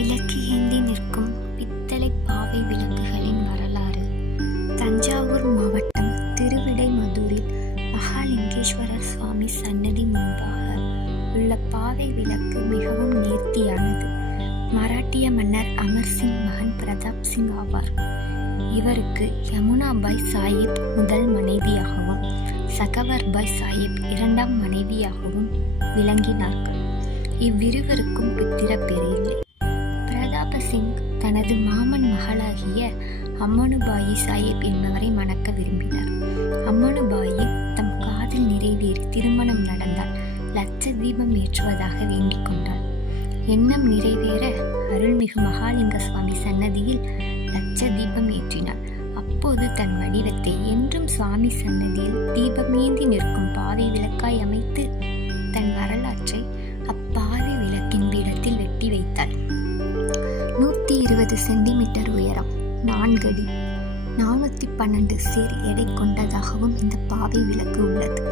விளக்கு ஏந்தி நிற்கும் பித்தளை பாவை விளக்குகளின் வரலாறு. தஞ்சாவூர் மாவட்டம் திருவிடைமதுரில் மகாலிங்கேஸ்வரர் சுவாமி சன்னதி முன்பாக உள்ள பாவை விளக்கு மிகவும் நேர்த்தியானது. மராட்டிய மன்னர் அமர் சிங் மகன் பிரதாப் சிங் ஆவார். இவருக்கு யமுனாபாய் சாஹிப் முதல் மனைவியாகவும் சகவர்பாய் சாஹிப் இரண்டாம் மனைவியாகவும் விளங்கினார்கள். இவ்விருவருக்கும் புத்திர பேர் இல்லை. தனது மாமன் மகளாகிய அம்மனுபாயி சாஹிப் என்பவரை மணக்க விரும்பினார். அம்மனுபாயி தம் காதல் நிறைவேறி திருமணம் நடந்தால் லட்ச தீபம் ஏற்றுவதாக வேண்டிக் கொண்டாள் எண்ணம் நிறைவேற அருள்மிகு மகாலிங்க சுவாமி சன்னதியில் லட்ச தீபம் ஏற்றினார். அப்போது தன் வடிவத்தை என்றும் சுவாமி சன்னதியில் தீபமேந்தி நிற்கும் பாதை விளக்காய் அமைத்து இருபது சென்டிமீட்டர் உயரம் நான்கடி. நானூற்றி பன்னெண்டு சேர் எடை கொண்டதாகவும் இந்த பாவை விளக்கு உள்ளது.